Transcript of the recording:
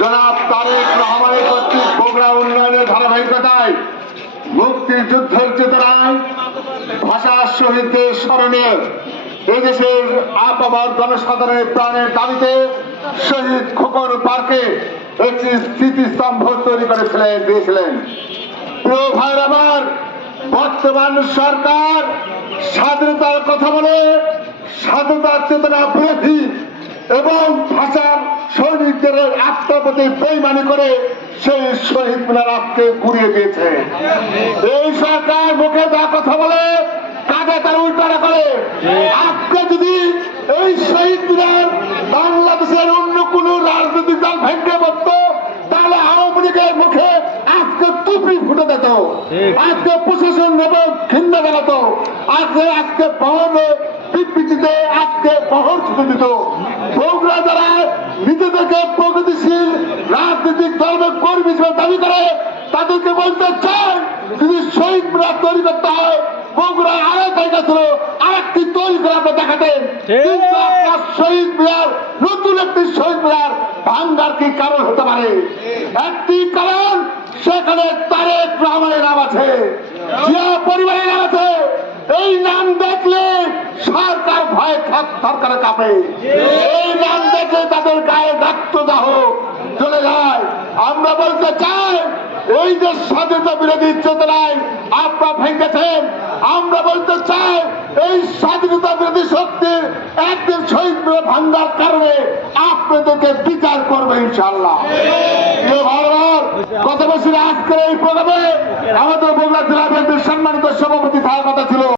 জনাব তারেক রহমানের কর্তৃক বগুড়া উন্নয়নের ধারাবাহিকতায় মুক্তিযুদ্ধের চেতনায় ভাষা শহীদদের স্মরণে এদেশের আপামার জনসাধারণের প্রাণের দাবিতে শহীদ খোকন পার্কে একটি স্মৃতিস্তম্ভ তৈরি করেছিলেন দিয়েছিলেন। প্রিয় আমার বর্তমান সরকার স্বাধীনতার কথা বলে স্বাধীনতার চেতনা বিরোধী এবং ভাষার সৈনিকদের আত্মপ্রতি বেইমানি করে সেই শহীদ মিনার আজকে ঘুরিয়ে দিয়েছে। এই সরকার মুখে যা কথা বলে কাজে তার উল্টাটা করে। আজকে যদি এই শহীদ মিনার বাংলাদেশের অন্য কোন রাজনৈতিক দল ভেঙে পড়তো, তাহলে আওয়ামী লীগের মুখে আজকে টুপি ফুটে দিত আজকে প্রশাসন নেবে ঘৃণা জানাতো আজকে আজকে বহন বিবৃতিতে আজকে বহর ছুটে দিত। বগুড়া যারা নিজেদেরকে প্রগতিশীল রাজনৈতিক দলের কর্মী হিসেবে দাবি করে তাদেরকে বলতে চাই যদি শহীদ মিনার তৈরি করতে হয় জায়গা ছিল আরেকটি তৈরি করে আপনি দেখাতেন কিন্তু আপনার শহীদ মিনার নতুন একটি শহীদ মিনার ভাঙ্গার কি কারণ হতে পারে? একটি কারণ সেখানে তারেক রহমানের নাম আছে জিয়া পরিবারের নাম আছে। এই নাম দেখলে সরকার ভয় থাক সরকারের কাপে। এই নাম দেখলে তাদের গায়ে রক্তদাহ চলে যায়। আমরা বলতে চাই, এই যে স্বাধীনতা বিরোধী চেতনায় আপনারা ভেঙেছেন, আমরা বলতে চাই, এই স্বাধীনতা বিরোধী শক্তির একদিন শহীদ ভাঙ্গার কারণে আপনাদেরকে বিচার করবে ইনশাল্লাহ কথা বলছি আজকের এই প্রোগ্রামে। আমাদের বগুড়া জেলা সম্মানিত সভাপতি থাকার কথা ছিল।